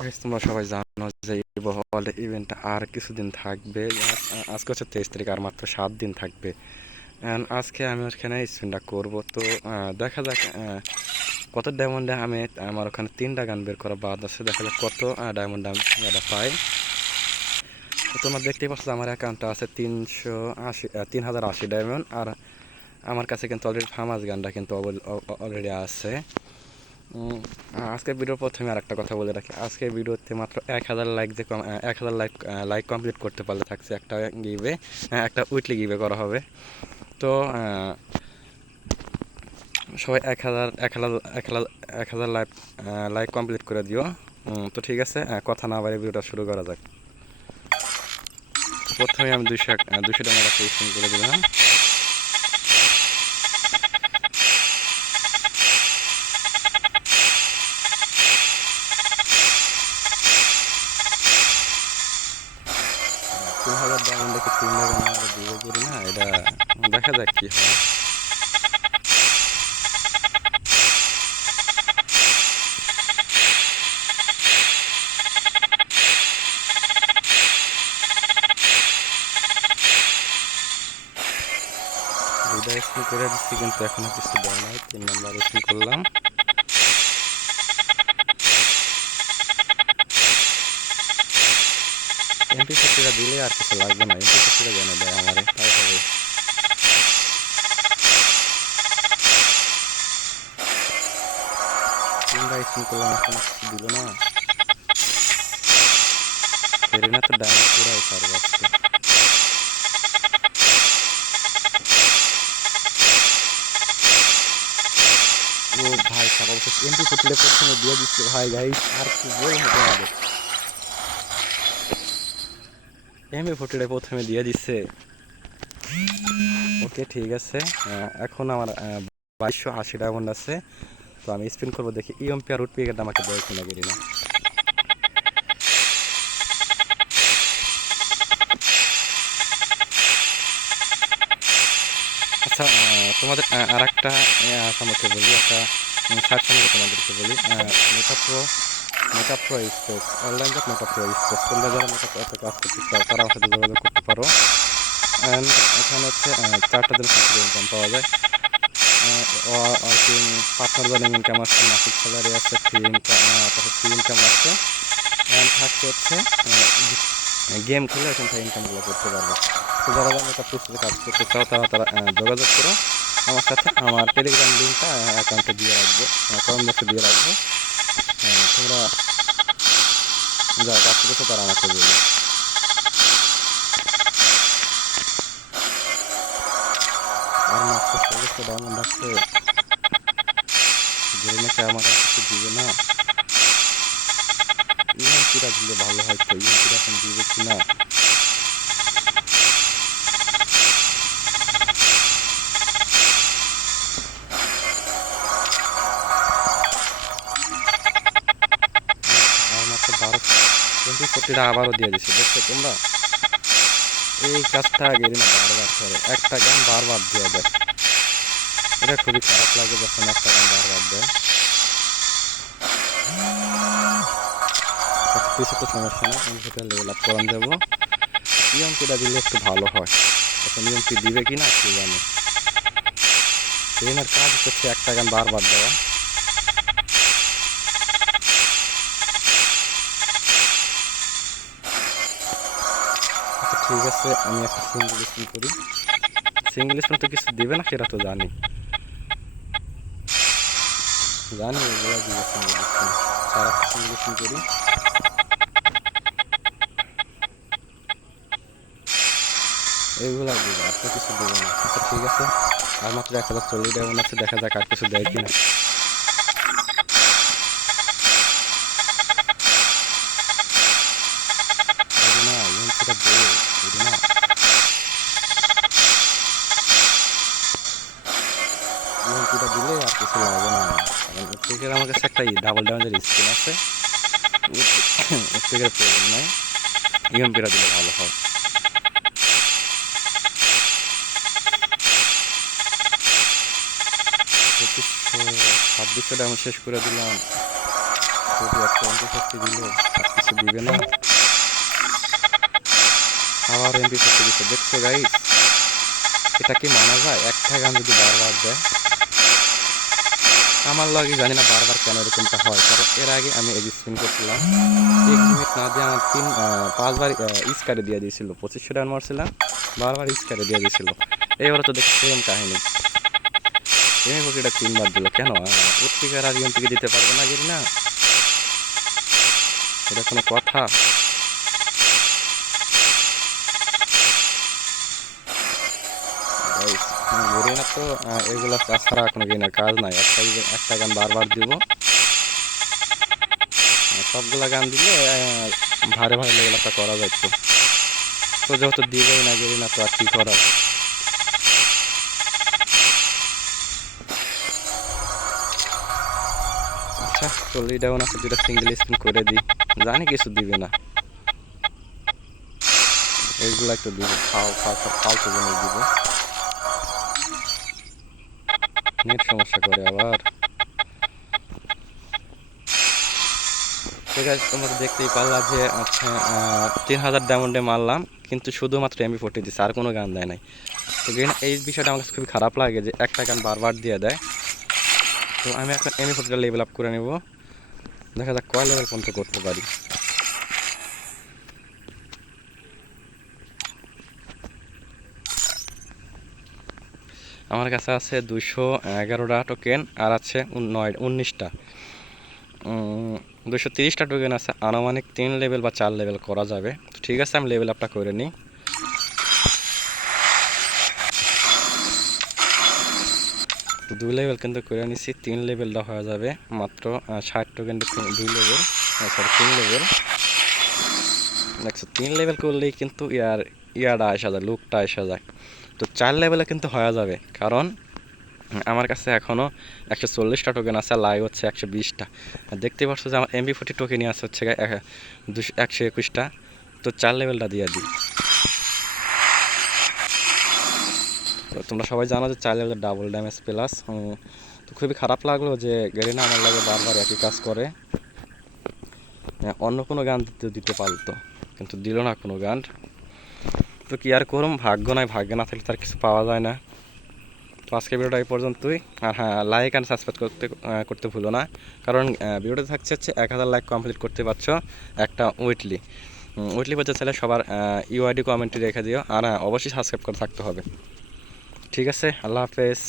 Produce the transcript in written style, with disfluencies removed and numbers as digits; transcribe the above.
Guys, তোমরা সবাই জানো যে এই ওয়ার্ল্ড ইভেন্টটা আর কিছুদিন থাকবে। আজকে হচ্ছে 23 তারিখ, আর মাত্র 7 দিন থাকবে। আজকে আমি ওখানে স্পিনটা করব। তো দেখা যাক কত ডায়মন্ডে আমি আমার ওখানে 3টা গান বের করা বাদ আছে। দেখা যাক কত ডায়মন্ড আমি এটা পাই। তো তোমরা দেখতেই পাচ্ছ আমার অ্যাকাউন্টটা আছে 3080 ডায়মন্ড, আর আমার কাছে কিন্তু অলরেডি ফার্মাস গানটা কিন্তু অলরেডি আছে। আজকের ভিডিওর প্রথমে আর একটা কথা বলে রাখি, আজকের ভিডিওতে মাত্র 1000 লাইক, যে 1000 লাইক কমপ্লিট করতে পারলে থাকছে একটা গিভে, একটা উইকলি গিভে করা হবে। তো সবাই 1000 লাইক কমপ্লিট করে দিও। তো ঠিক আছে, কথা না বাড়িয়ে ভিডিওটা শুরু করা যাক। প্রথমে আমি 200 টাকা একটা স্পিন করে দিলাম। তিন হাজার ডায়মন্ড দেখে 3 টাকা না দিয়ে করি না, এটা দেখা যাক কি হয়। দুইটা স্পিন করে দিচ্ছি কিন্তু এখনো কিছু দেয় নাই। 3 নাম্বার স্পিন করলাম। MP40 দিলে আর কিছু লাগবে না, MP40 যেন দেয় আমারে, তাই হবে। 3টা স্পিন করলাম, এখনো কিছু দিল না। ফেরিনা তো ডায়মন্ড পুরাই পারবো আজকে। ও ভাই সাহেব, অবশ্য MP40 প্রথমে দিয়ে দিচ্ছে ভাই। গাইস আর কি বলবো তোমাদের, MP40 প্রথমে দিয়ে দিচ্ছে। ওকে ঠিক আছে, এখন আমার 2280 ডায়মন্ড আছে। তো আমি স্পিন করবো, দেখি ইএমপি আর উঠপি এটা আমাকে দেয় কিনা গেরি না। আচ্ছা, তোমাদের আর একটা আমাকে বলি, একটা সার সঙ্গে তোমাদেরকে বলি। মেটা প্রো স্পেস, অনলাইন জব মেটা প্রো স্পেস, তোমরা যারা মেটা প্রোতে কাজ করতে চাও তারা আমার সাথে যোগাযোগ করতে পারো। অ্যান্ড এখানে হচ্ছে 4টা দিন থেকে ইনকাম পাওয়া যায়। ওয়ার্কিং পার্টনার জার্নিং ইনকাম আছে, মাসিক স্যালারি আছে, ফ্রি ইনকাম আছে। অ্যান্ড থাকছে হচ্ছে গেম খেলে ওখান থেকে ইনকামগুলো করতে পারবে। তো যারা যারা মেকআপ প্রসেসে কাজ করতে চাও তারা তারা যোগাযোগ করো আমার সাথে। আমার টেলিগ্রাম লিঙ্কটা অ্যাকাউন্টে দিয়ে রাখবো, কমেন্ট বক্সে দিয়ে রাখবো। তোমরা যারা কাজ করতেছো তারা আমাকে বলো। আর মাত্র 1600 ডায়মন্ড আছে, ধরে নাকি আমার আর কিছু দিবে না। ইএমপিটা দিলে ভালো হয়, তো ইএমপিটা এখন দিবে কিনা। আর মাত্র 1240 আবারও দিয়ে দিচ্ছে, দেখছো তোমরা। এই কাজটা গেরিনা বারবার করে, একটা গান বারবার দিয়ে দেয়। এটা খুবই খারাপ লাগে যখন একটা গান বারবার দেয়। কিছু তো সমস্যা না, আমি সেটা লেভেল আপ করান যাবো। ইএমপিটা দিলে একটু ভালো হয়। এখন ইএমপি দিবে কি না কে জানে। ট্রেনের কাজ হচ্ছে একটা গান বারবার দেওয়া। আচ্ছা ঠিক আছে, আমি একটা সিঙ্গেল স্পিন করি। সিঙ্গেল স্পিন তো কিছু দিবে না সেটা তো জানি, জানি এগুলো দিবে সিঙ্গেল স্পিন। সারা একটা সিঙ্গেল স্পিন করি। এইগুলা দিবে, আর তো কিছু দিবে না। আচ্ছা ঠিক আছে, আর মাত্র 1040 ডায়মন্ড আছে, দেখা যাক আর কিছু দেয় কিনা। না ইএমপিটা দে, না ইএমপিটা দিলে আর কিছু লাগবে না। কারণ এর আমার কাছে একটা ডাবল ড্যামেজের স্কিন আছে, এর প্রয়োজন নাই। ইএমপিটা দিলে ভালো হয়। 2500 2600 ডায়মন্ড শেষ করে দিলাম। শুধু একটা এমপি 40 দিল, আর কিছু দিবে না। আবার এমপি 40 দিচ্ছে, দেখছো গাইস? এটা কি মানা যায়? একটা গান যদি বারবার দেয়। আমার লাগে জানি না বারবার কেন এরকমটা হয়, কারণ এর আগে আমি এজ স্পিন করছিলাম, এক্সিমিট না দিয়ে আমার 5বার স্কারে দিয়ে দিয়েছিল, 2500 রান মারছিলাম, বারবার স্কারে দিয়ে দিয়েছিল। এবারে তো দেখি সেম কাহিনী, এমপি 40টা 3বার দিল কেন? পত্রিকার আর এমপিকে দিতে পারবে না গেরি না, এটা কোনো কথা? গেরি না তো এগুলা ছাড়া কোনো গেনার কাজ নাই, একটা গান বারবার দিব, সবগুলা গান দিলে ভারে ভারে লেভেল আপটা করা যাইতো। তো যেহেতু দিবেই না গেরি না, তো আর কি করার। আচ্ছা 40 ডাউন আছে, 2টা সিঙ্গেল স্পিন করে দিই, জানি কিছু দিবে না, এইগুলা একটু দিব, ফালতু জিনিস দিব, নেট সমস্যা করে আবার। ঠিক আছে, তোমরা তো দেখতেই পারলা যে আচ্ছা 3000 ডায়মন্ডে মারলাম, কিন্তু শুধুমাত্র এমপি 40 দিচ্ছে, আর কোনো গান দেয় নাই। তো এই বিষয়টা আমার কাছে খুবই খারাপ লাগে যে একটা গান বারবার দিয়ে দেয়। তো আমি এখন এমপি 40টা লেভেল আপ করে নেব, দেখা যাক কয় লেভেল পর্যন্ত করতে পারি। আমার কাছে আছে 211টা টোকেন, আর আছে 19টা, 230টা টোকেন আছে, আনুমানিক 3 লেভেল বা 4 লেভেল করা যাবে। তো ঠিক আছে, আমি লেভেল আপটা করে নিই। তো 2 লেভেল কিন্তু করে নিছি, 3 লেভেলটা হয়ে যাবে মাত্র 60 টোকেন, 2 লেভেল, সরি 3 লেভেল। দেখছো 3 লেভেল করলেই কিন্তু ইয়ারটা আসা যায়, লুকটা আসা যায়। তো 4 লেভেলে কিন্তু হয়ে যাবে, কারণ আমার কাছে এখনও 140টা টোকেন আছে, লাইভ হচ্ছে 120টা। দেখতে পাচ্ছ যে আমার এমপি 40 টোকেনই আছে হচ্ছে 121টা। তো 4 লেভেলটা দিয়ে দিই। তো তোমরা সবাই জানো যে 4 লেভেলের ডাবল ড্যামেজ প্লাস। তো খুবই খারাপ লাগলো যে গেরিনা আমার লাগে বারবার একই কাজ করে। অন্য কোনো গান দিতে পারতো, কিন্তু দিল না কোনো গান। তো কি আর করুম, ভাগ্য নয়, ভাগ্য না থাকলে তার কিছু পাওয়া যায় না। তো আজকে ভিডিওটা এই পর্যন্তই। আর হ্যাঁ, লাইক অ্যান্ড সাবস্ক্রাইব করতে ভুলো না, কারণ ভিডিওটা থাকছে হচ্ছে 1000 লাইক কমপ্লিট করতে পারছো একটা উইকলি বলতে চাইলে সবার ইউআইডি কমেন্টে রেখে দিও, আর হ্যাঁ অবশ্যই সাবস্ক্রাইব করে থাকতে হবে। ঠিক আছে, আল্লাহ হাফেজ।